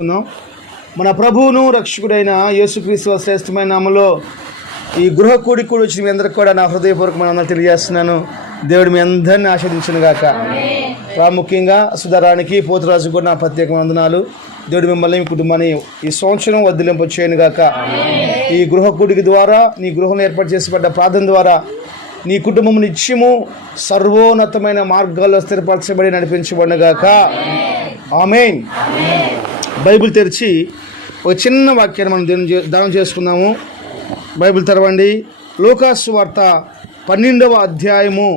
చేసుకుందాం. మన ప్రభువును రక్షకుడైన యేసుక్రీస్తు శ్రేష్టమైన నామములో ఈ గృహ కూడికి వచ్చిన మీ అందరికి కూడా నా హృదయపూర్వకమైన వందనాలు తెలియజేస్తున్నాను. దేవుడు మీ అందరినీ ఆశీర్వదించును గాక. ప్రాముఖ్యంగా సుధారానికి పోతురాజు కూడా నా ప్రత్యేకమైన వందనాలు. దేవుడు మిమ్మల్ని మీ కుటుంబాన్ని ఈ సంవత్సరం వర్ధిల్లింప చేయను గాక. ఈ గృహ కూడికి ద్వారా నీ గృహంలో ఏర్పాటు చేసిపడ్డ ప్రార్థన ద్వారా నీ కుటుంబం నిత్యము సర్వోన్నతమైన మార్గాల్లో స్థిరపరచబడి నడిపించబడిన గాక. ఆమేన్. బైబిల్ తెరిచి ఒక చిన్న వాక్యాన్ని మనం ధ్యానం చేసుకుందాము. బైబిల్ తెరవండి. లూకాసు వార్త 12వ అధ్యాయము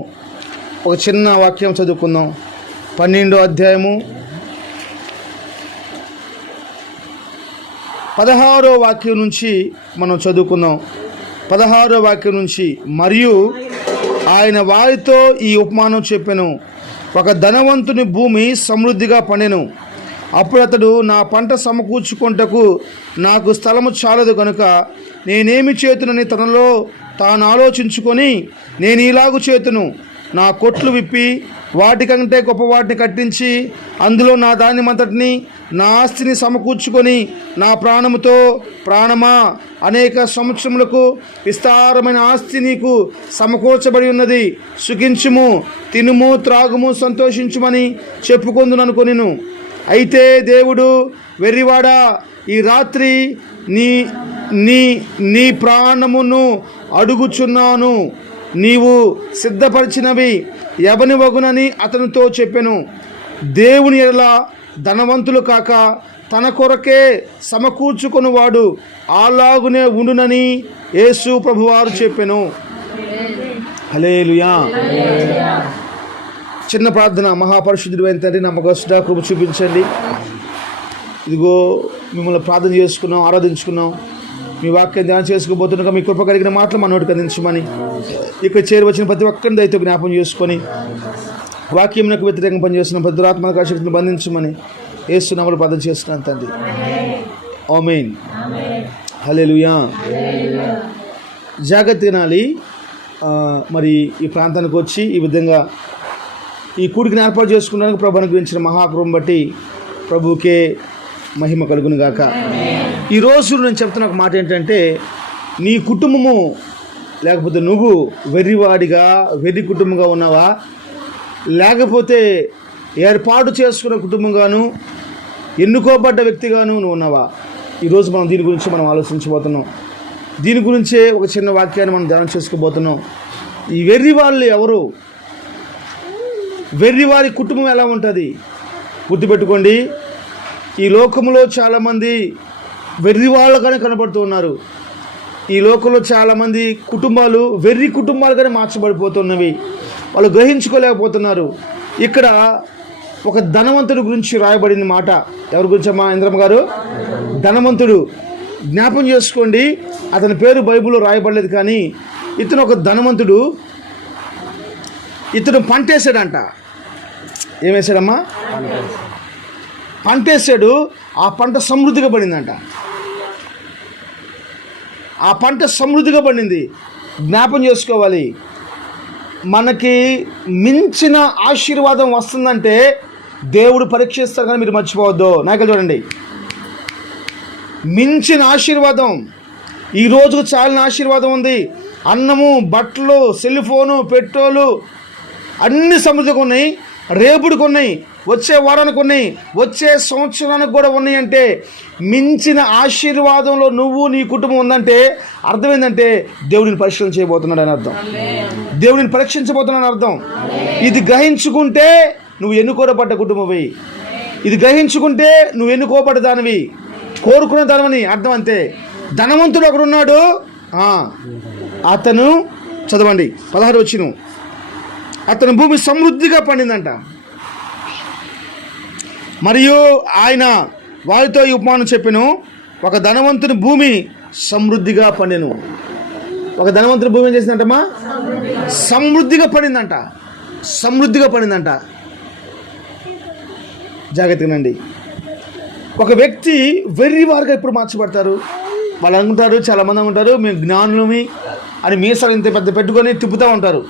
ఒక చిన్న వాక్యం చదువుకుందాం. 12వ అధ్యాయము 16వ వాక్యం నుంచి మనం చదువుకుందాం. 16వ వాక్యం నుంచి. మరియు ఆయన వారితో ఈ ఉపమానం చెప్పెను. ఒక ధనవంతుని భూమి సమృద్ధిగా పండెను. అప్పుడు అతడు, నా పంట సమకూర్చుకొనుటకు నాకు స్థలము చాలదు కనుక నేనేమి చేతునని తనలో తాను ఆలోచించుకొని, నేను ఇలాగు చేతును, నా కొట్లు విప్పి వాటికంటే గొప్ప వాటిని కట్టించి అందులో నా ధాన్యమంతటిని నా ఆస్తిని సమకూర్చుకొని, నా ప్రాణముతో, ప్రాణమా, అనేక సంవత్సరములకు విస్తారమైన ఆస్తి నీకు సమకూర్చబడి ఉన్నది, సుఖించుము, తినుము, త్రాగుము, సంతోషించుమని చెప్పుకొందుననుకొనిను. అయితే దేవుడు, వెర్రివాడా, ఈ రాత్రి నీ నీ నీ ప్రాణమును అడుగుచున్నాను, నీవు సిద్ధపరిచినవి ఎవనివగునని అతనితో చెప్పెను. దేవుని ఎడల ధనవంతులు కాక తన కొరకే సమకూర్చుకొనువాడు అలాగునే ఉండునని యేసు ప్రభువారు చెప్పెను. హల్లెలూయా. చిన్న ప్రార్థన. మహాపరిశుద్ధుడు అయిన తండ్రి, నమ్మకస్తుడా, కృప చూపించండి. ఇదిగో మిమ్మల్ని ప్రార్థన చేసుకున్నాం, ఆరాధించుకున్నాం. మీ వాక్యం ధ్యానం చేసుకోబోతుండగా మీ కృప కలిగిన మాటలు మన నోటికి అందించమని, ఇక్కడ చేరి వచ్చిన ప్రతి ఒక్కరిని దయతో జ్ఞాపం చేసుకొని, వాక్యంకు వ్యతిరేకంగా పనిచేస్తున్న ప్రతి దురాత్మక శక్తిని బంధించమని యేసు నామములో ప్రార్థన చేస్తున్నాను తండ్రి. ఆమేన్. హల్లెలూయా. జాగ్రత్త తినాలి. మరి ఈ ప్రాంతానికి వచ్చి ఈ విధంగా ఈ కూడికిని ఏర్పాటు చేసుకున్నానికి ప్రభు అనుగ్రహించిన మహాకృపను బట్టి ప్రభువుకే మహిమ కలుగును గాక. ఈరోజు నేను చెప్తున్న ఒక మాట ఏంటంటే, నీ కుటుంబము లేకపోతే నువ్వు వెర్రివాడిగా, వెర్రి కుటుంబంగా ఉన్నావా, లేకపోతే ఏర్పాటు చేసుకున్న కుటుంబంగాను, ఎన్నుకోబడ్డ వ్యక్తిగాను నువ్వు ఉన్నావా? ఈరోజు మనం దీని గురించి మనం ఆలోచించబోతున్నాం. దీని గురించే ఒక చిన్న వాక్యాన్ని మనం ధ్యానం చేసుకోబోతున్నాం. ఈ వెర్రి వాళ్ళు ఎవరు? వెర్రివారి కుటుంబం ఎలా ఉంటుంది? గుర్తుపెట్టుకోండి, ఈ లోకంలో చాలామంది వెర్రి వాళ్ళగానే కనబడుతూ ఉన్నారు. ఈ లోకంలో చాలామంది కుటుంబాలు వెర్రి కుటుంబాలుగానే మార్చబడిపోతున్నవి. వాళ్ళు గ్రహించుకోలేకపోతున్నారు. ఇక్కడ ఒక ధనవంతుడి గురించి రాయబడిన మాట. ఎవరి గురించి అమ్మా ఇంద్రమ్మ గారు? ధనవంతుడు. జ్ఞాపం చేసుకోండి, అతని పేరు బైబిల్లో రాయబడలేదు, కానీ ఇతను ఒక ధనవంతుడు. ఇతను పంటేశాడంట. ఏమేశాడమ్మా? పంటేశాడు. ఆ పంట సమృద్ధిగా పడిందంట. ఆ పంట సమృద్ధిగా పడింది. జ్ఞాపం చేసుకోవాలి, మనకి మించిన ఆశీర్వాదం వస్తుందంటే దేవుడు పరీక్షిస్తారు, కానీ మీరు మర్చిపోవద్దు. నాయకులు చూడండి, మించిన ఆశీర్వాదం, ఈ రోజుకు చాలిన ఆశీర్వాదం ఉంది. అన్నము, బట్టలు, సెల్ ఫోను, పెట్రోలు అన్ని సమృద్ధిగా ఉన్నాయి. రేపుడికి ఉన్నాయి, వచ్చే వారానికి ఉన్నాయి, వచ్చే సంవత్సరానికి కూడా ఉన్నాయి. అంటే మించిన ఆశీర్వాదంలో నువ్వు నీ కుటుంబం ఉందంటే అర్థం ఏంటంటే దేవుడిని పరీక్షలు చేయబోతున్నాడు అని అర్థం. దేవుడిని పరీక్షించబోతున్నాడు అర్థం. ఇది గ్రహించుకుంటే నువ్వు ఎన్నుకోబడ్డ కుటుంబవి. ఇది గ్రహించుకుంటే నువ్వు ఎన్నుకోబడ్డ దానివి, కోరుకున్న దానివని అర్థం. అంతే. ధనవంతుడు ఒకడున్నాడు. అతను చదవండి 16 వచ్చిన. అతని భూమి సమృద్ధిగా పండిందంట. మరియు ఆయన వారితో ఈ ఉపమానం చెప్పెను. ఒక ధనవంతుని భూమి సమృద్ధిగా పండెను. ఒక ధనవంతుని భూమి ఏం చేసిందంటమ్మా? సమృద్ధిగా పడిందంట. సమృద్ధిగా పడిందంట. జాగ్రత్తగానండి. ఒక వ్యక్తి వెర్రి వారుగా ఎప్పుడు మార్చబడతారు? వాళ్ళు అనుకుంటారు, చాలామంది అనుకుంటారు, మేము జ్ఞానులమి అని మీసాలు ఇంత పెద్ద పెట్టుకొని తిప్పుతూ ఉంటారు.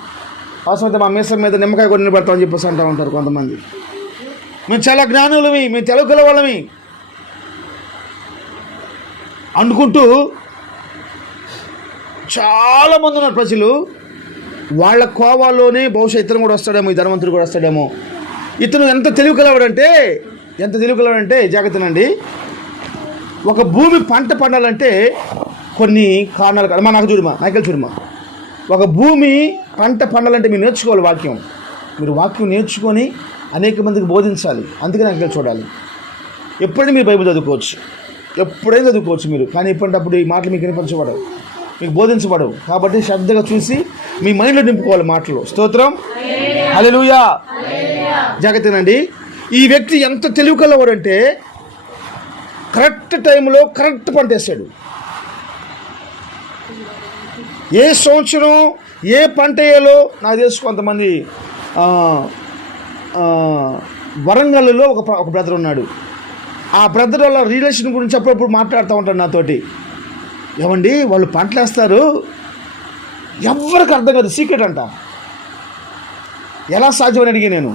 అవసరమైతే మా మీసం మీద నిమ్మకాయ కొన్ని నిలబడతామని చెప్పేసి అంటూ ఉంటారు కొంతమంది. మేము చాలా జ్ఞానులమి, మేము తెలుగుల వాళ్ళమి. అనుకుంటూ చాలామంది ఉన్నారు ప్రజలు. వాళ్ళ కోవాలోనే బహుశా ఇతను కూడా వస్తాడేమో, ఈ ధనవంతుడు కూడా వస్తాడేమో. ఇతను ఎంత తెలివి కలవాడంటే జాగ్రత్తనండి. ఒక భూమి పంట పండాలంటే కొన్ని కారణాలు. నాకెళ్ళి చూడమా. ఒక భూమి పంట పండాలంటే మీరు నేర్చుకోవాలి వాక్యం. మీరు వాక్యం నేర్చుకొని అనేక మందికి బోధించాలి. అందుకే నాకు చూడాలి. ఎప్పుడైనా మీరు బైబిల్ చదువుకోవచ్చు, ఎప్పుడైనా చదువుకోవచ్చు మీరు. కానీ ఇప్పటికప్పుడు ఈ మాటలు మీకు వినిపించబడవు, మీకు బోధించబడవు. కాబట్టి శ్రద్ధగా చూసి మీ మైండ్లో నింపుకోవాలి మాటలు. స్తోత్రం, హల్లెలూయా. జాగ్రత్తనండి. ఈ వ్యక్తి ఎంత తెలివి కలవాడంటే కరెక్ట్ టైంలో కరెక్ట్ పంట వేసాడు. ఏ సంవత్సరం ఏ పంట వేయాలో నాకు తెలుసు. కొంతమంది వరంగల్లో ఒక బ్రదర్ ఉన్నాడు. ఆ బ్రదర్ వాళ్ళ రిలేషన్ గురించి అప్పుడప్పుడు మాట్లాడుతూ ఉంటాడు నాతోటి. ఏమండి వాళ్ళు పంటలు వేస్తారు, ఎవరికి అర్థం కాదు, సీక్రెట్ అంట. ఎలా సాధ్యమని అడిగి నేను.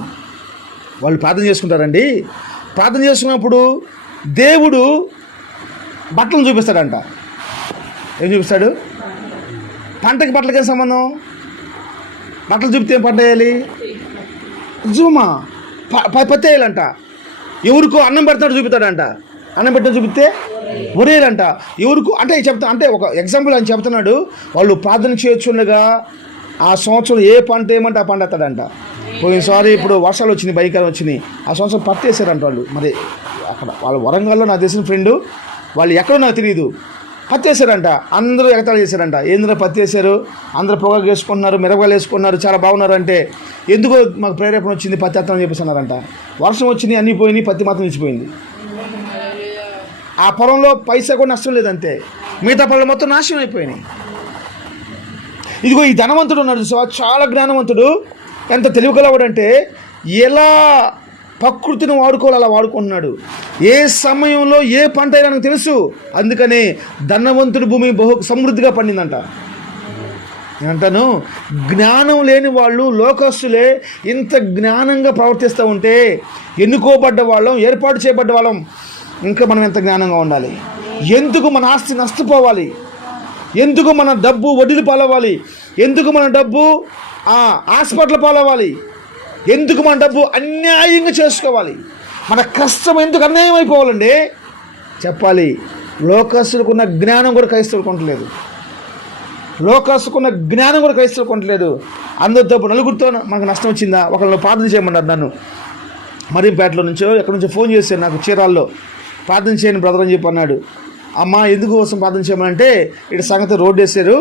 వాళ్ళు ప్రార్థన చేసుకుంటారండి. ప్రార్థన చేసుకున్నప్పుడు దేవుడు బట్టలను చూపిస్తాడంట. ఏం చూపిస్తాడు? పంటకి బట్టలకేం సంబంధం? బట్టలు చూపితే ఏం పంట వేయాలి? జూమా పత్తి వేయాలంట. ఎవరికో అన్నం పెడతాడు చూపుతాడంట. అన్నం పెట్టిన చూపిస్తే ఒరేయాలంట. ఎవరికో అంటే అంటే ఒక ఎగ్జాంపుల్ అని చెప్తున్నాడు. వాళ్ళు ప్రార్థన చేయొచ్చుండగా ఆ సంవత్సరం ఏ పంట ఏమంటే ఆ పంట ఎత్తాడంట. పోయినసారి ఇప్పుడు వర్షాలు వచ్చినాయి, భయంకరం వచ్చినాయి. ఆ సంవత్సరం పత్తి వేసారంట వాళ్ళు. మరి అక్కడ వాళ్ళ వరంగల్లో నాకు తెలిసిన ఫ్రెండు, వాళ్ళు ఎక్కడో నాకు తెలియదు, పత్తి వేసారంట. అందరూ ఎగతాళి చేశారంట. ఏంద్ర పత్తి వేశారు, అందరూ పొగాకు వేసుకున్నారు, మిరపకాయలు వేసుకున్నారు, చాలా బాగున్నారు. అంటే ఎందుకో మాకు ప్రేరేపణ వచ్చింది పత్తి వేస్తామని చెప్పేస్తున్నారంట. వర్షం వచ్చినాయి, అన్నీ పోయినాయి, పత్తి మాత్రం నిలిచిపోయింది. ఆ పొలంలో పైసా కూడా నష్టం లేదంతే, మిగతా పొలం మొత్తం నాశనం అయిపోయినాయి. ఇదిగో ఈ ధనవంతుడు ఉన్నాడు చూసావా, చాలా జ్ఞానవంతుడు. ఎంత తెలివిగలవాడంటే ఎలా ప్రకృతిని వాడుకోవాలి అలా వాడుకుంటున్నాడు. ఏ సమయంలో ఏ పంట అయినా నాకు తెలుసు. అందుకనే ధనవంతుడి భూమి బహు సమృద్ధిగా పండిందంట. నేనంటాను, జ్ఞానం లేని వాళ్ళు, లోకస్తులే ఇంత జ్ఞానంగా ప్రవర్తిస్తూ ఉంటే, ఎన్నుకోబడ్డ వాళ్ళం, ఏర్పాటు చేయబడ్డ వాళ్ళం, ఇంకా మనం ఎంత జ్ఞానంగా ఉండాలి. ఎందుకు మన ఆస్తి నష్టపోవాలి? ఎందుకు మన డబ్బు వడ్డీలు పాలవ్వాలి? ఎందుకు మన డబ్బు హాస్పిటల్ పాలవ్వాలి? ఎందుకు మన డబ్బు అన్యాయంగా చేసుకోవాలి? మన కష్టం ఎందుకు అన్యాయం అయిపోవాలండి? చెప్పాలి. లోకస్తులకున్న జ్ఞానం కూడా క్రైస్తవులకు ఉండలేదు. లోకస్తుకున్న జ్ఞానం కూడా క్రైస్తవులకు ఉండలేదు. అందరితో నలుగురితో మనకు నష్టం వచ్చిందా? ఒకళ్ళు ప్రార్థన చేయమన్నారు నన్ను. మరింపేటలో నుంచో ఎక్కడి నుంచో ఫోన్ చేశాను నాకు, చీరాల్లో. ప్రార్థన చేయని బ్రదర్ అని చెప్పి అన్నాడు. అమ్మ ఎందుకు కోసం ప్రార్థన చేయమనంటే, ఇటు సంగతి రోడ్డు వేసారు,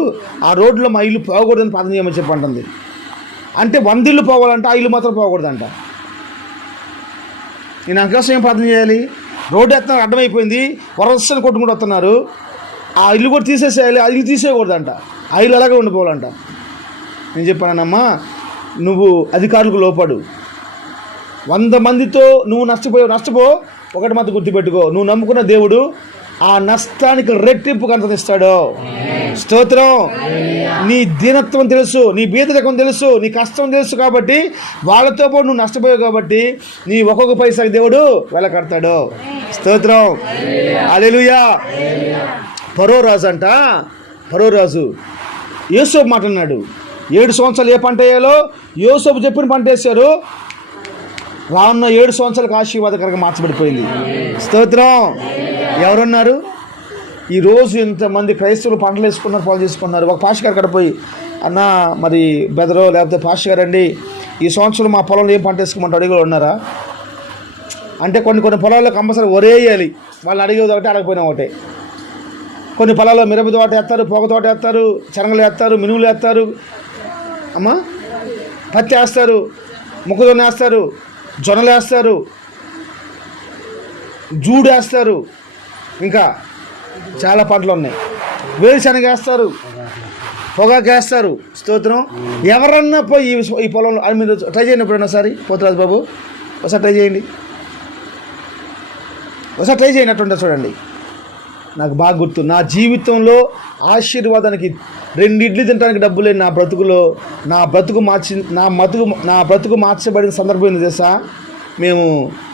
ఆ రోడ్లో మా ఇల్లు పోకూడదని ప్రార్థన చేయమని చెప్పి అంటుంది. అంటే 100 ఇళ్ళు పోవాలంట, ఆ ఇల్లు మాత్రం పోకూడదంట. నేను అందుకోసం ఏం ప్రార్థన చేయాలి? రోడ్డు ఎత్తనారు, అడ్డమైపోయింది, వరసలు కొట్టుకుంటూ వస్తున్నారు. ఆ ఇల్లు కూడా తీసేసేయాలి, ఆ ఇల్లు తీసేయకూడదంట, ఆ ఇల్లు అలాగే ఉండిపోవాలంట. నేను చెప్పానమ్మా, నువ్వు అధికారులకు లోపడు. 100 మందితో నువ్వు నష్టపో. ఒకటి మాత్రం గుర్తుపెట్టుకో, నువ్వు నమ్ముకున్న దేవుడు ఆ నష్టానికి రెట్టింపు కనతనిస్తాడు. స్తోత్రం. నీ దీనత్వం తెలుసు, నీ బీదరికం తెలుసు, నీ కష్టం తెలుసు. కాబట్టి వాళ్ళతో పాటు నువ్వు నష్టపోయావు కాబట్టి నీ ఒక్కొక్క పైసాకి దేవుడు వెలకడతాడు. స్తోత్రం, హల్లెలూయా. ఫరో రాజు యోసేపు మాట్లాడినాడు. 7 సంవత్సరాలు ఏ పంట వేయాలో యోసేపు చెప్పిన పంట వేశారు. రానున్న 7 సంవత్సరాలకు ఆశీర్వాదకరంగా మార్చబడిపోయింది. స్తోత్రం. ఎవరున్నారు ఈరోజు ఇంతమంది క్రైస్తవులు పంటలు వేసుకున్నారు, పాలు చేసుకున్నారు. ఒక పాష గారు అక్కడ పోయి, అన్న మరి బెదరో లేకపోతే పాష గారు అండి, ఈ సంవత్సరం మా పొలంలో ఏం పంట వేసుకోమంటే అడిగి ఉన్నారా అంటే, కొన్ని పొలాల్లో కంపల్సరీ ఒరే వేయాలి. వాళ్ళని అడిగేది ఒకటే, అడగపోయినా ఒకటే. కొన్ని పొలాల్లో మిరప తోట వేస్తారు, పొగ తోట వేస్తారు, శనగలు వేస్తారు, మినుములు వేస్తారు, అమ్మా పత్తి వేస్తారు, మొక్కజొన్న వేస్తారు, జొన్నలు వేస్తారు, జూడు వేస్తారు, ఇంకా చాలా పంటలు ఉన్నాయి. వేరుశనగ వేస్తారు, పొగాకు వేస్తారు. స్తోత్రం. ఎవరన్నా పోయి ఈ పొలంలో అది మీరు ట్రై చేయండి ఎప్పుడన్నా ఒకసారి. పోతురాజు బాబు ఒకసారి ట్రై చేయండి, ఒకసారి ట్రై చేయండి. అట్టుంటే చూడండి. నాకు బాగా గుర్తు, నా జీవితంలో ఆశీర్వాదానికి 2 ఇడ్లీ తినడానికి డబ్బు లేని నా బ్రతుకులో నా బ్రతుకు మార్చబడిన సందర్భం ఏంది తెలుసా? మేము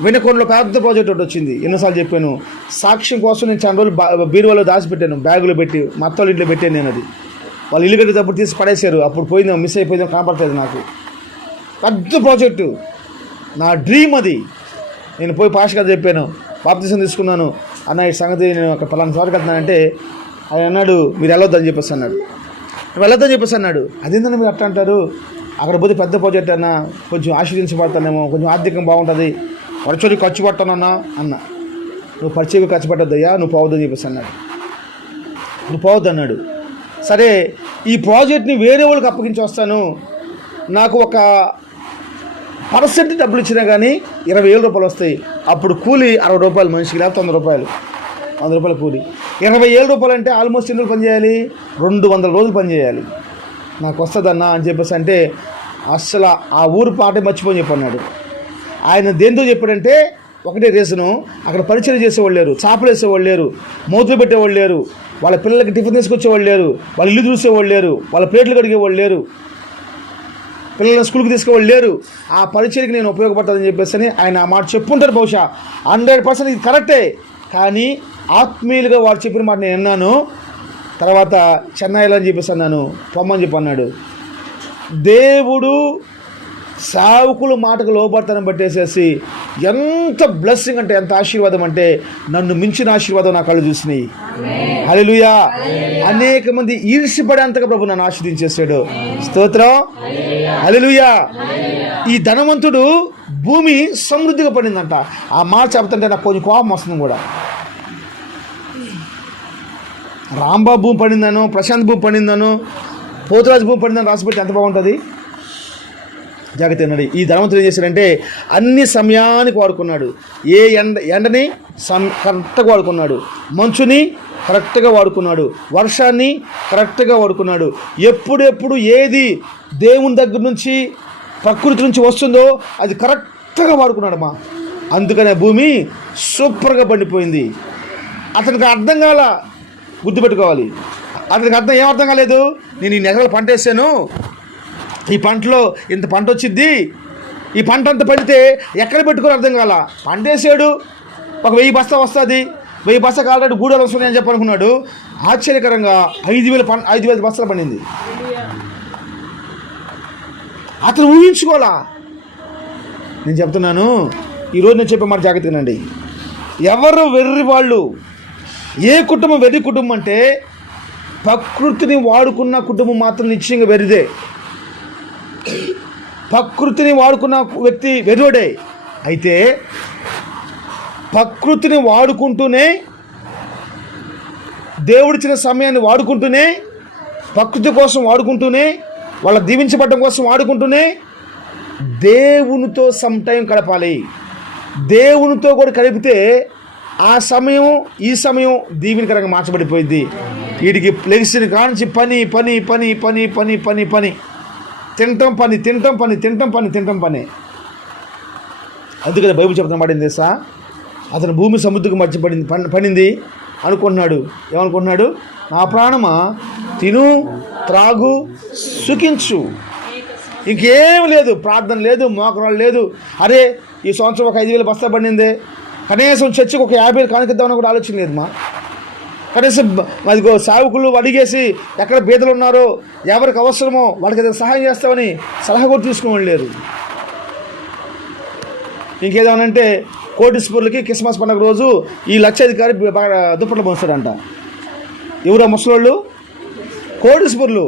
వెనుకొండలో పెద్ద ప్రాజెక్ట్ ఒకటి వచ్చింది. ఎన్నోసార్లు చెప్పాను. సాక్ష్యం కోసం నేను చాలా రోజులు బీరువాలో దాచిపెట్టాను, బ్యాగులో పెట్టి, మా అత్త వాళ్ళ ఇంట్లో పెట్టాను. నేను అది వాళ్ళు ఇల్లు కట్టేటప్పుడు తీసి పడేశారు. అప్పుడు పోయిందో మిస్ అయిపోయిందో కనపడలేదు నాకు. పెద్ద ప్రాజెక్టు, నా డ్రీమ్ అది. నేను పోయి పాష్ గారు చెప్పాను, బాప్తిసం తీసుకున్నాను అన్న, ఈ సంగతి నేను అక్కడ పలానా చోటుకి వెళ్తున్నానంటే ఆయన అన్నాడు, మీరు వెళ్ళొద్దని చెప్పేసి అన్నాడు. వెళ్ళొద్దని చెప్పేసి అన్నాడు. అదేంటన్నా మీరు అట్లా అంటారు, అక్కడ పోతే పెద్ద ప్రాజెక్ట్ అన్న, కొంచెం ఆశీర్వదించబడతానేమో, కొంచెం ఆర్థికంగా బాగుంటుంది, వర్చువల్గా ఖర్చు పడతానన్నా అన్న. నువ్వు పరిచయం ఖర్చు పట్టద్దయ్యా, నువ్వు పోవద్దని చెప్పేసి అన్నాడు. నువ్వు పోవద్దు అన్నాడు. సరే, ఈ ప్రాజెక్ట్ని వేరే వాళ్ళకి అప్పగించి వస్తాను, నాకు ఒక % డబ్బులు ఇచ్చినా కానీ 20,000 రూపాయలు వస్తాయి. అప్పుడు కూలి 60 రూపాయలు మనిషికి, లేకపోతే 100 రూపాయలు, 100 రూపాయల కూలి. 20,000 రూపాయలు అంటే ఆల్మోస్ట్ ఎన్ని రోజులు పని చేయాలి? 200 రోజులు పని చేయాలి. నాకు వస్తుందన్నా అని చెప్పేసి అంటే అస్సలు ఆ ఊరు పాటే మర్చిపోని చెప్పన్నాడు. ఆయన దేంతో చెప్పాడంటే ఒకటే రీజను, అక్కడ పరిచయం చేసేవాళ్ళు లేరు, చాపలు వేసేవాళ్ళు లేరు, మూతలు పెట్టేవాళ్ళు లేరు, వాళ్ళ పిల్లలకి టిఫిన్ తీసుకొచ్చేవాళ్ళు లేరు, వాళ్ళ ఇల్లు చూసేవాళ్ళు లేరు, వాళ్ళ ప్లేట్లు కడిగేవాళ్ళు లేరు, పిల్లల్ని స్కూల్కి తీసుకునేవాళ్ళు లేరు. ఆ పరిచయకి నేను ఉపయోగపడతానని చెప్పేసి ఆయన ఆ మాట చెప్పుంటారు. బహుశా 100% ఇది కరెక్టే. కానీ ఆత్మీయులుగా వాడు చెప్పిన మాట నేను విన్నాను. తర్వాత చెన్నైలో అని చెప్పేసి అన్నాను, పొమ్మని చెప్పి అన్నాడు. దేవుడు సేవకుల మాటకు లోబడతానని బట్టేసేసి ఎంత బ్లెస్సింగ్ అంటే, ఎంత ఆశీర్వాదం అంటే, నన్ను మించిన ఆశీర్వాదం నా కళ్ళు చూసినాయి. హల్లెలూయా. అనేక మంది ఈర్ష్యపడేంతగా ప్రభు నన్ను ఆశీర్వదించేశాడు. స్తోత్రం. హల్లెలూయా. ఈ ధనవంతుడు భూమి సమృద్ధిగా పడిందంట. ఆ మాట చెప్తుంటే నాకు కొంచెం కోపం వస్తుంది కూడా. రాంబాబు భూమి పడిందనో, ప్రశాంత్ భూమి పడిందనో, పోతురాజు భూమి పడిందని రాసిపెట్టి ఎంత బాగుంటుంది. జాగ్రత్త అన్నాడు. ఈ ధనవంతుడు ఏం చేశాడంటే అన్ని సమయానికి వాడుకున్నాడు. ఏ ఎండని కరెక్ట్గా వాడుకున్నాడు, మంచుని కరెక్ట్గా వాడుకున్నాడు, వర్షాన్ని కరెక్ట్గా వాడుకున్నాడు. ఎప్పుడెప్పుడు ఏది దేవుని దగ్గర నుంచి, ప్రకృతి నుంచి వస్తుందో అది కరెక్ట్గా వాడుకున్నాడు మా. అందుకనే భూమి సూపర్గా పండిపోయింది. అతనికి అర్థం కాల, గుర్తుపెట్టుకోవాలి. అతనికి ఏం అర్థం కాలేదు, నేను ఈ నెలలు పంట వేసాను, ఈ పంటలో ఇంత పంట వచ్చింది, ఈ పంట అంత పండితే ఎక్కడ పెట్టుకొని అర్థం కాల. పంట వేసాడు, ఒక 1000 బస్తా వస్తుంది, 1000 బస్తాకు ఆల్రెడీ గూడలు వస్తున్నాయి అని చెప్పనుకున్నాడు. ఆశ్చర్యకరంగా 5,000 బస్తాలు పండింది. అతను ఊహించుకోవాలా. నేను చెప్తున్నాను, ఈరోజు నేను చెప్పే మాట జాగ్రత్తగానండి. ఎవరు వెర్రి వాళ్ళు, ఏ కుటుంబం వెర్రి కుటుంబం అంటే ప్రకృతిని వాడుకున్న కుటుంబం మాత్రం నిశ్చయంగా వెర్రిదే. ప్రకృతిని వాడుకున్న వ్యక్తి వెర్రోడే. అయితే ప్రకృతిని వాడుకుంటూనే, దేవుడిచ్చిన సమయాన్ని వాడుకుంటూనే, ప్రకృతి కోసం వాడుకుంటూనే, వాళ్ళ దీవించబడడం కోసం వాడుకుంటూనే దేవునితో సమ్ టైం గడపాలి. దేవునితో కూడా కలిపితే ఆ సమయం ఈ సమయం దీవెనకరంగా మార్చబడిపోయింది. వీటికి లెగిసిన కానించి పని పని పని పని పని పని పని తినటం పని, తినటం పని, తినటం పని, తినటం పని. అందుకని బైబిల్ చెప్తున్న మాట ఏం తెలుసా, అతను భూమి సముద్రకు మధ్య పడింది అనుకుంటున్నాడు. ఏమనుకుంటున్నాడు? నా ప్రాణమా తిను, త్రాగు, సుఖించు. ఇంకేం లేదు, ప్రార్థన లేదు, మోకరాలు లేదు. అరే ఈ సంవత్సరం ఒక 5,000 బస్తా పడిందే, కనీసం చర్చికి ఒక 50 కానుకిద్దామని కూడా ఆలోచన లేదు మా. కనీసం అదిగో సేవకులు అడిగేసి ఎక్కడ బీదలు ఉన్నారో, ఎవరికి అవసరమో వాళ్ళకి ఏదైనా సహాయం చేస్తామని సలహా కూడా తీసుకోవాలి లేరు. ఇంకేదానంటే కోటీశ్వరులకి క్రిస్మస్ పండుగ రోజు ఈ లక్షాధికారి దుప్పట్లు పంచుతాడంట. ఎవరా ముసలోళ్ళు? కోటీశ్వరులు.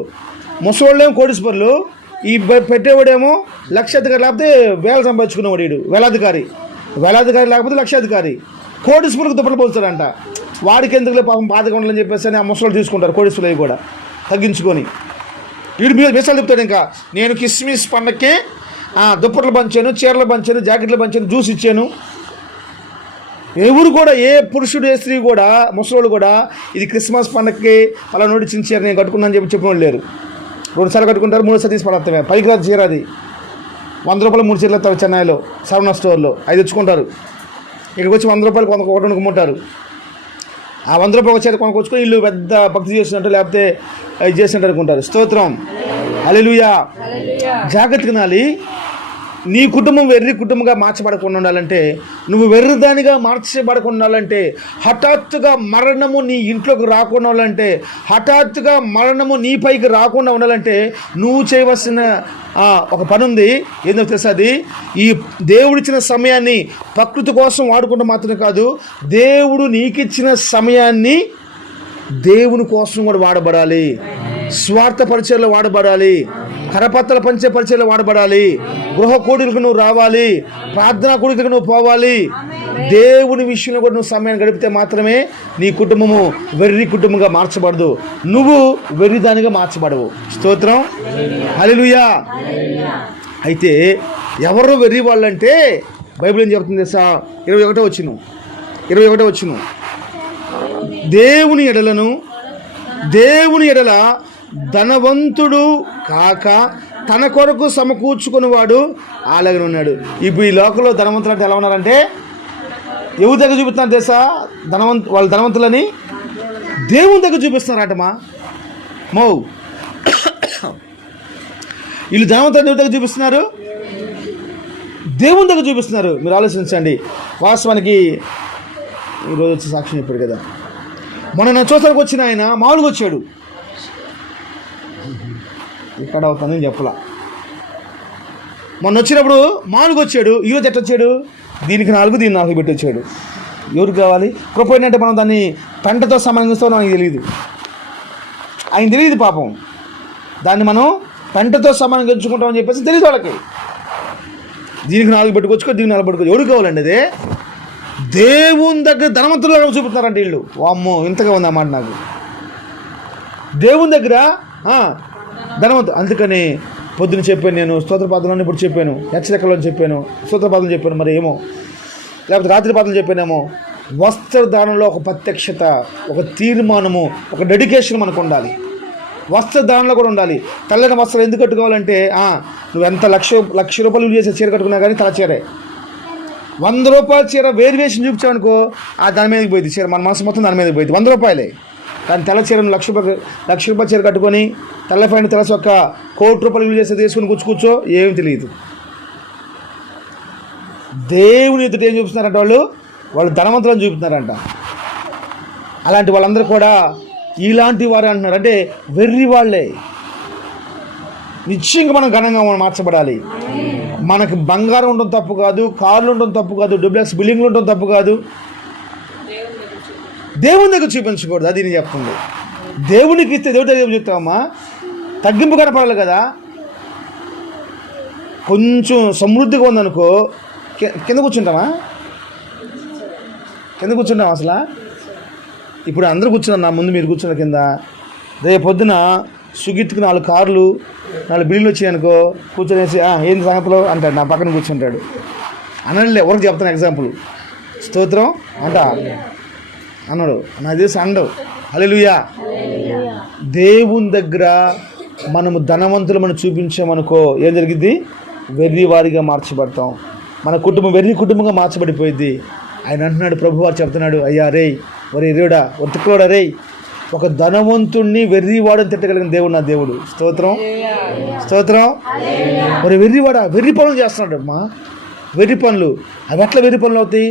ముసలోళ్ళేమో కోటీశ్వరులు, ఈ పెట్టేవాడేమో లక్షాధికారి, లేకపోతే వేల సంపాదించుకునేవాడు. వీడు వేలాధికారి, వేలాధికారి లేకపోతే లక్షాధికారి. కోటీశ్వరులకు దుప్పట్లు పంచుతాడంట. వాడికి ఎందుకులే పాపం బాధగా ఉండాలని చెప్పేసి ఆ ముసలోళ్ళు తీసుకుంటారు కోటీశ్వరులు కూడా తగ్గించుకొని. వీడు మీద విషయాలు చెప్తాడు. ఇంకా నేను క్రిస్మస్ పండగకి దుప్పట్లు పంచాను, చీరలు పంచాను, జాకెట్లు పంచాను, జ్యూస్ ఇచ్చాను. ఎవరు కూడా, ఏ పురుషుడు ఏ స్త్రీ కూడా, ముసలోళ్ళు కూడా ఇది క్రిస్మస్ పండగకి అలా నోటి చిన్న చీర నేను కట్టుకున్నాను అని చెప్పి చెప్పిన వాళ్ళు లేరు. 2 సార్లు కట్టుకుంటారు, 3 సార్లు తీసి పడతామే. పైకి రాదు చీర, అది 100 రూపాయలు 3 చీరలు వస్తారు చెన్నైలో సరవణ స్టోర్లో. 5 తెచ్చుకుంటారు. ఇక్కడికి వచ్చి 100 రూపాయలు ఒకటి కొనుక్కుంటారు. ఆ 100 రూపాయలు వచ్చేది కొనుక్కొచ్చుకొని ఇల్లు పెద్ద భక్తి చేసినట్టు, లేకపోతే ఇది చేసినట్టు అనుకుంటారు. స్తోత్రం. హల్లెలూయా. జాగ్రత్తగా నాలి. నీ కుటుంబం వెర్రి కుటుంబంగా మార్చబడకుండా ఉండాలంటే, నువ్వు వెర్రిదానిగా మార్చబడకుండా ఉండాలంటే, హఠాత్తుగా మరణము నీ ఇంట్లోకి రాకుండా ఉండాలంటే, హఠాత్తుగా మరణము నీ పైకి రాకుండా ఉండాలంటే నువ్వు చేయవలసిన ఒక పని ఉంది. ఏందో తెలుసా? అది ఈ దేవుడిచ్చిన సమయాన్ని ప్రకృతి కోసం వాడుకుంటూ మాత్రమే కాదు, దేవుడు నీకిచ్చిన సమయాన్ని దేవుని కోసం కూడా వాడబడాలి. స్వార్థ పరిచయలో వాడబడాలి, కరపత్రాల పంచే పరిచయలో వాడబడాలి, గృహ కూడికలకు నువ్వు రావాలి, ప్రార్థనా కూడికలకు నువ్వు పోవాలి. దేవుని విషయంలో కూడా నువ్వు సమయాన్ని గడిపితే మాత్రమే నీ కుటుంబము వెర్రి కుటుంబంగా మార్చబడదు, నువ్వు వెర్రిదానిగా మార్చబడవు. స్తోత్రం, హల్లెలూయా. అయితే ఎవరు వెర్రి వాళ్ళంటే బైబిల్ ఏం చెప్తుంది తెలుసా? 21వ వచనం, దేవుని ఎడల ధనవంతుడు కాక తన కొరకు సమకూర్చుకునేవాడు అలాగనున్నాడు. ఇప్పుడు ఈ లోకంలో ధనవంతులు అంటే ఎలా ఉన్నారంటే, ఎవరి దగ్గర చూపిస్తున్నారు తెలుసా? వాళ్ళు ధనవంతులని దేవుని దగ్గర చూపిస్తున్నారటమా. వీళ్ళు ధనవంతులు ఎవరి దగ్గర చూపిస్తున్నారు? దేవుని దగ్గర చూపిస్తున్నారు. మీరు ఆలోచించండి. వాస్తవానికి ఈరోజు వచ్చి సాక్ష్యం చెప్పాడు కదా, మొన్న నా చూసానికి వచ్చిన ఆయన మామూలుగా వచ్చాడు, ఇక్కడ అవుతుందని చెప్పలా. మొన్న వచ్చినప్పుడు మామూలుగా వచ్చాడు, ఈరోజు ఎట్లా వచ్చాడు? దీనికి 4 దీనికి 4 పెట్టి వచ్చాడు. ఎవరికి కావాలి? కృప ఏంటంటే మనం దాన్ని పెంటతో సమానంగా ఆయనకు తెలియదు, ఆయన తెలియదు పాపం. దాన్ని మనం పెంటతో సమానంగా ఎంచుకుంటామని చెప్పేసి తెలియదు వాళ్ళకి. దీనికి 4 పెట్టుకొచ్చుకో, దీనికి 4 పెట్టుకోవచ్చు. ఎవరికి కావాలండి అది? దేవుని దగ్గర ధనవంతులు చూపుతున్నారంటే వీళ్ళు. వామ్మో, ఇంతగా ఉంది అన్నమాట నాకు. దేవుని దగ్గర ధనవంతులు. అందుకని పొద్దున చెప్పాను నేను, స్తోత్రపాదలను ఇప్పుడు చెప్పాను, హెచ్చరికలను చెప్పాను, స్తోత్రపాదలు చెప్పాను, మరి ఏమో లేకపోతే రాత్రి పాదలు చెప్పానేమో. వస్త్రదానంలో ఒక ప్రత్యక్షత, ఒక తీర్మానము, ఒక డెడికేషన్ మనకు ఉండాలి. వస్త్రదానంలో కూడా ఉండాలి. తెల్లని వస్త్రం ఎందుకు కట్టుకోవాలంటే, నువ్వు ఎంత లక్ష రూపాయలు చేసే చీర కట్టుకున్నా కానీ తల చీరే. 100 రూపాయల చీర వేరియేషన్ చూపించామనుకో, దాని మీదకి పోయింది చీర, మన మనసు మొత్తం దాని మీదకి పోయింది. 100 రూపాయలే. కానీ తెల్ల చీరను లక్ష రూపాయల చీర కట్టుకొని తెల్ల పైన తెల్ల చొక్క 1 కోటి రూపాయలు యూజ్ చేస్తే తీసుకుని కూర్చో ఏమి తెలియదు. దేవుని ఎదుట ఏం చూపిస్తున్నారంట? వాళ్ళు ధనవంతులను చూపుతున్నారంట. అలాంటి వాళ్ళందరూ కూడా ఇలాంటి వారు అంటున్నారు. అంటే వెర్రి వాళ్ళే. నిశ్చయంగా మనం ఘనంగా మార్చబడాలి. మనకు బంగారం ఉండడం తప్పు కాదు, కార్లు ఉండడం తప్పు కాదు, డూప్లెక్స్ బిల్డింగ్లు ఉండడం తప్పు కాదు, దేవుని దగ్గర చూపించకూడదు. అది నేను చెప్తుంది. దేవునికి ఇస్తే దేవుడి దగ్గర చెప్తామమ్మా, తగ్గింపు కనపడాలి కదా. కొంచెం సమృద్ధిగా ఉందనుకో, కింద కూర్చుంటామా అసలు? ఇప్పుడు అందరూ కూర్చున్నారు, నా ముందు మీరు కూర్చున్న కింద. రేపు పొద్దున సుగిత్తుకు 4 కార్లు 4 బిల్లులు వచ్చాయనుకో, కూర్చొనేసి ఏంది సంగతిలో అంటాడు, నా పక్కన కూర్చుంటాడు. అనలే, ఎవరికి చెప్తాను ఎగ్జాంపుల్. స్తోత్రం అన్నాడు, నాకు తెలిసి అండవు. హల్లెలూయా. దేవుని దగ్గర మనము ధనవంతులు మనం చూపించామనుకో, ఏం జరిగింది? వెర్రి వారిగా మార్చబడతాం. మన కుటుంబం వెర్రి కుటుంబంగా మార్చబడిపోయింది. ఆయన అంటున్నాడు, ప్రభువారు చెప్తున్నాడు, అయ్యా రే, ఒరే ఎరుడా, ఒత్తుకోడా రే, ఒక ధనవంతుణ్ణి వెర్రివాడని తిట్టగలిగిన దేవుడు నా దేవుడు. స్తోత్రం. మరి వెర్రివాడ వెర్రి పనులు చేస్తున్నాడు అమ్మా. వెర్రి పనులు అవి ఎట్లా వెర్రి పనులు అవుతాయి?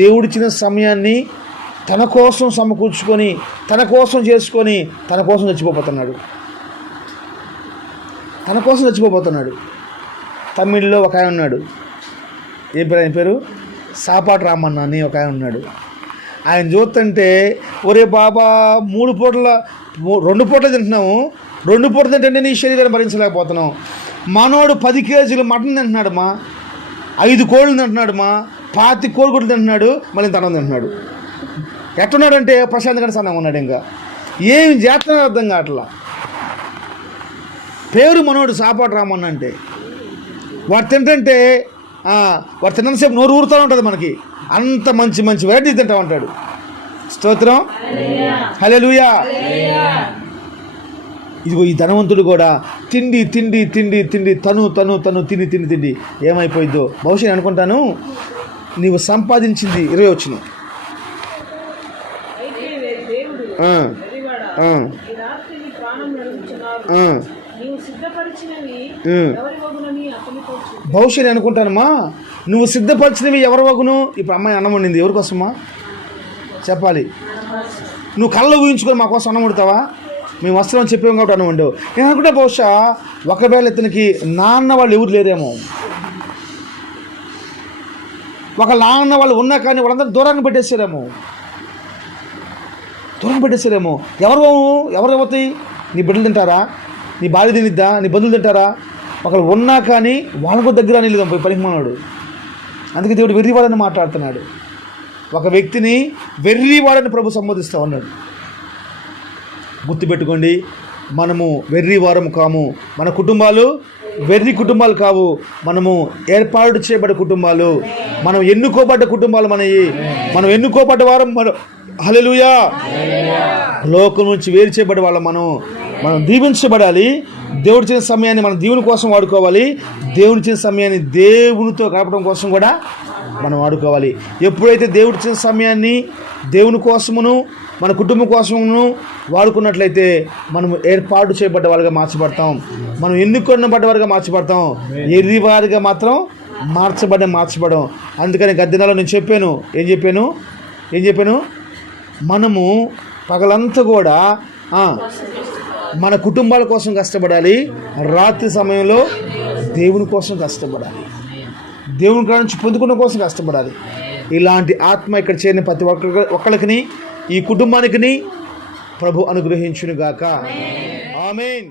దేవుడిచ్చిన సమయాన్ని తన కోసం సమకూర్చుకొని, తన కోసం చేసుకొని, తన కోసం చచ్చిపోతున్నాడు. తమిళ్లో ఒక ఆయన ఉన్నాడు. ఏం పేరు ఆయన పేరు? సాపాటు రామన్న అని ఒక ఆయన ఉన్నాడు. ఆయన చూస్తుంటే, ఒరే బాబా, 2 పూటలు తింటున్నాము, 2 పూటలు తింటే నీ శరీరాన్ని భరించలేకపోతున్నాం. మనోడు 10 కేజీలు మటన్ తింటున్నాడమ్మా, 5 కోళ్ళు తింటున్నాడమ్మా, 25 కోడిగుడ్లు తింటున్నాడు, మళ్ళీ తనం తింటున్నాడు. ఎట్టున్నాడంటే ప్రశాంతంగా సన్నంగా ఉన్నాడు. ఇంకా ఏమి చేస్తున్నాడు అర్థం కావట్లా. పేరు మనోడు సాపాటు రామన్న అంటే. వాడు తింటుంటే వాడు తిన్నంతసేపు నోరు ఊరుతూ ఉంటుంది మనకి. అంత మంచి మంచి వెరైటీ తింటా ఉంటాడు. స్తోత్రం, హల్లెలూయా. ఇదిగో ఈ ధనవంతుడు కూడా తిండి తిండి తిండి తిండి తను తను తను తిని తిని తిండి ఏమైపోయిందో. బహుశా నేను అనుకుంటాను, నీవు సంపాదించింది 20 వచ్చినాయి. బహుశా నేను అనుకుంటానమ్మా, నువ్వు సిద్ధపరిచినవి ఎవరి వగును. ఇప్పుడు అమ్మాయి అన్నం వండింది, ఎవరికోసమ్మా చెప్పాలి? నువ్వు కళ్ళ ఊహించుకొని మా కోసం అన్నం వండుతావా? మేము వస్త్రం చెప్పాము కాబట్టి అన్నం వండావు. నేను అనుకుంటే బహుశా ఒకవేళ ఇతనికి నాన్న వాళ్ళు ఎవరు లేరేమో, ఒక నాన్న వాళ్ళు ఉన్నా కానీ వాళ్ళందరూ దూరంగా పెట్టేసారేమో. ఎవరు అవుతాయి? నీ బిడ్డలు తింటారా? నీ భార్య తినిద్దా? నీ బంధువులు తింటారా? ఒకరు ఉన్నా కానీ వాళ్ళకు దగ్గర అనేది పోయి పనికిమానాడు. అందుకే దేవుడు వెర్రివాడని మాట్లాడుతున్నాడు. ఒక వ్యక్తిని వెర్రివాడని ప్రభు సంబోధిస్తూ ఉన్నాడు. గుర్తుపెట్టుకోండి, మనము వెర్రివారం కాము. మన కుటుంబాలు వెర్రి కుటుంబాలు కావు. మనము ఏర్పాటు చేయబడ్డ కుటుంబాలు, మనం ఎన్నుకోబడ్డ కుటుంబాలు. మనం ఎన్నుకోబడ్డ వారం. హల్లెలూయా. లోకం నుంచి వేరు చేయబడ్డ వాళ్ళం. మనం దీవించబడాలి. దేవుడి చేసిన సమయాన్ని మనం దేవుని కోసం వాడుకోవాలి. దేవుడి చేసిన సమయాన్ని దేవునితో గడపడం కోసం కూడా మనం వాడుకోవాలి. ఎప్పుడైతే దేవుడి చేసిన సమయాన్ని దేవుని కోసమును మన కుటుంబం కోసమును వాడుకున్నట్లయితే మనం ఏర్పాటు చేయబడ్డ వాళ్ళగా మార్చబడతాం. మనం ఎన్నుకొనబడ్డ వారిగా మార్చబడతాం. ఎర్రివారిగా మాత్రం మార్చబడం. అందుకని గద్దెనలో నేను చెప్పాను. ఏం చెప్పాను? మనము పగలంతా కూడా మన కుటుంబాల కోసం కష్టపడాలి. రాత్రి సమయంలో దేవుని కోసం కష్టపడాలి. దేవుని కాడ నుంచి పొందుకున్న కోసం కష్టపడాలి. ఇలాంటి ఆత్మ ఇక్కడ చేరిన ప్రతి ఒక్కరికి, ఈ కుటుంబానికి ప్రభు అనుగ్రహించును గాక. ఆమేన్.